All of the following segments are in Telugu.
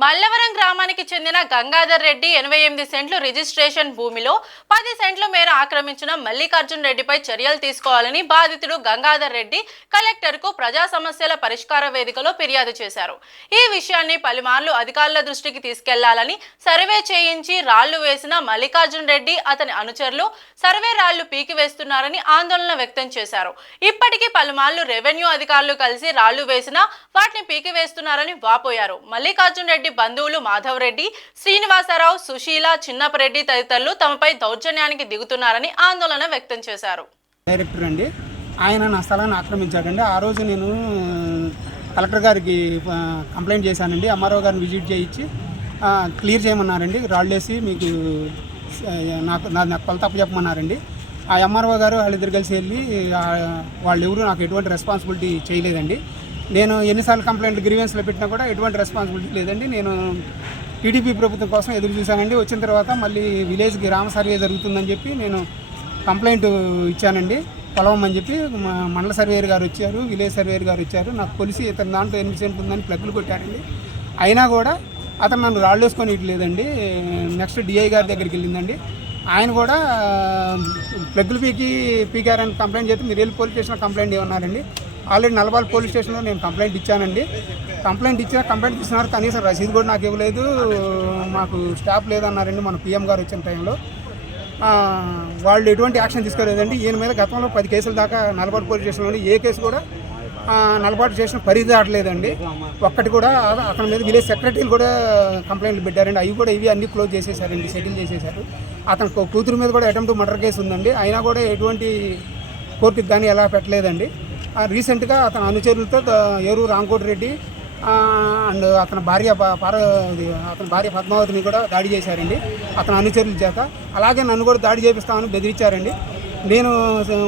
మల్లవరం గ్రామానికి చెందిన గంగాధర్ రెడ్డి 88 సెంట్లు రిజిస్ట్రేషన్ భూమిలో 10 సెంట్ల మేర ఆక్రమించిన మల్లికార్జున్ రెడ్డిపై చర్యలు తీసుకోవాలని బాధితుడు గంగాధర్ రెడ్డి కలెక్టర్కు ప్రజా సమస్యల పరిష్కార వేదికలో ఫిర్యాదు చేశారు. ఈ విషయాన్ని పలుమార్లు అధికారుల దృష్టికి తీసుకెళ్లాలని సర్వే చేయించి రాళ్లు వేసిన మల్లికార్జున్ రెడ్డి అతని అనుచరులు సర్వే రాళ్లు పీకివేస్తున్నారని ఆందోళన వ్యక్తం చేశారు. ఇప్పటికీ పలుమార్లు రెవెన్యూ అధికారులు కలిసి రాళ్లు వేసినా వాటిని పీకివేస్తున్నారని వాపోయారు. మల్లికార్జున్ రెడ్డి బంధువులు మాధవ్ రెడ్డి, శ్రీనివాసరావు, సుశీల, చిన్నపరెడ్డి తదితరులు తమపై దౌర్జన్యానికి దిగుతున్నారని ఆందోళన వ్యక్తం చేశారు. డైరెక్టర్ అండి, ఆయన నా స్థలాన్ని ఆక్రమించాడండి. ఆ రోజు నేను కలెక్టర్ గారికి కంప్లైంట్ చేశానండి. ఎంఆర్ఓ గారిని విజిట్ చేయించి క్లియర్ చేయమన్నారండి. రాళ్ళేసి మీకు నా కొలత చెప్పమన్నారండి. ఆ ఎంఆర్ఓ గారు వాళ్ళిద్దరు కలిసి వెళ్ళి వాళ్ళు ఎవరు నాకు ఎటువంటి రెస్పాన్సిబిలిటీ చేయలేదండి. నేను ఎన్నిసార్లు కంప్లైంట్లు గ్రీవెన్స్లో పెట్టినా కూడా ఎటువంటి రెస్పాన్సిబిలిటీ లేదండి. నేను టీడీపీ ప్రభుత్వం కోసం ఎదురు చూశానండి. వచ్చిన తర్వాత మళ్ళీ విలేజ్ గ్రామ సర్వే జరుగుతుందని చెప్పి నేను కంప్లైంట్ ఇచ్చానండి. పొలవమని చెప్పి మండల సర్వేయర్ గారు వచ్చారు, విలేజ్ సర్వేయర్ గారు వచ్చారు. నాకు కొలిసి ఇతని దాంట్లో 8 సెంట్లు ఉందని ప్లగ్లు కొట్టాడండి. అయినా కూడా అతను నన్ను రాళ్ళు వేసుకొని ఇట్లేదండి. నెక్స్ట్ డిఐ గారి దగ్గరికి వెళ్ళిందండి. ఆయన కూడా ప్లగ్లు పీకారని కంప్లైంట్ చేస్తే మీరు వెళ్ళి పోలీస్ స్టేషన్లో కంప్లైంట్ ఇవ్వన్నారండి. ఆల్రెడీ నల్బాల్ పోలీస్ స్టేషన్లో నేను కంప్లైంట్ ఇచ్చానండి. కంప్లైంట్ ఇచ్చినారు, కనీసం రసీదు కూడా నాకు ఇవ్వలేదు. మాకు స్టాఫ్ లేదన్నారండి మన పిఎం గారు వచ్చిన టైంలో. వాళ్ళు ఎటువంటి యాక్షన్ తీసుకోలేదండి. ఈయన మీద గతంలో 10 కేసుల దాకా నల్బాల్ పోలీస్ స్టేషన్లో ఏ కేసు కూడా నల్బాల్ స్టేషన్ పరిధి దాటలేదండి. ఒక్కటి కూడా అతని మీద విలేజ్ సెక్రటరీలు కూడా కంప్లైంట్లు పెట్టారండి. అవి కూడా ఇవి అన్నీ క్లోజ్ చేసేసారండి, సెటిల్ చేసేసారు. అతని కూతురు మీద కూడా అటెంప్ట్ మర్డర్ కేసు ఉందండి. అయినా కూడా ఎటువంటి కోర్టుకి కానీ ఎలా పెట్టలేదండి. రీసెంట్గా అతని అనుచరులతో ఏరూరు రాంకోటి రెడ్డి అండ్ అతని భార్య పద్మావతిని కూడా దాడి చేశారండి అతని అనుచరుల చేత. అలాగే నన్ను కూడా దాడి చేపిస్తామని బెదిరించారండి. నేను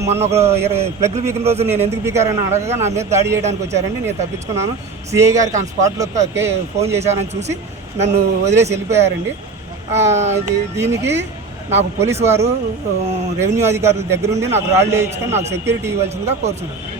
మొన్న ఒక 20 ప్లగ్లు పీకిన రోజు నేను ఎందుకు పీకారని అడగగా నా మీద దాడి చేయడానికి వచ్చారండి. నేను తప్పించుకున్నాను. సిఐ గారికి ఆన్ స్పాట్లో ఫోన్ చేశానని చూసి నన్ను వదిలేసి వెళ్ళిపోయారండి. దీనికి నాకు పోలీసు వారు రెవెన్యూ అధికారుల దగ్గరుండి నాకు రాళ్ళు వేయించుకొని నాకు సెక్యూరిటీ ఇవ్వాల్సిందిగా కోరుతున్నాను.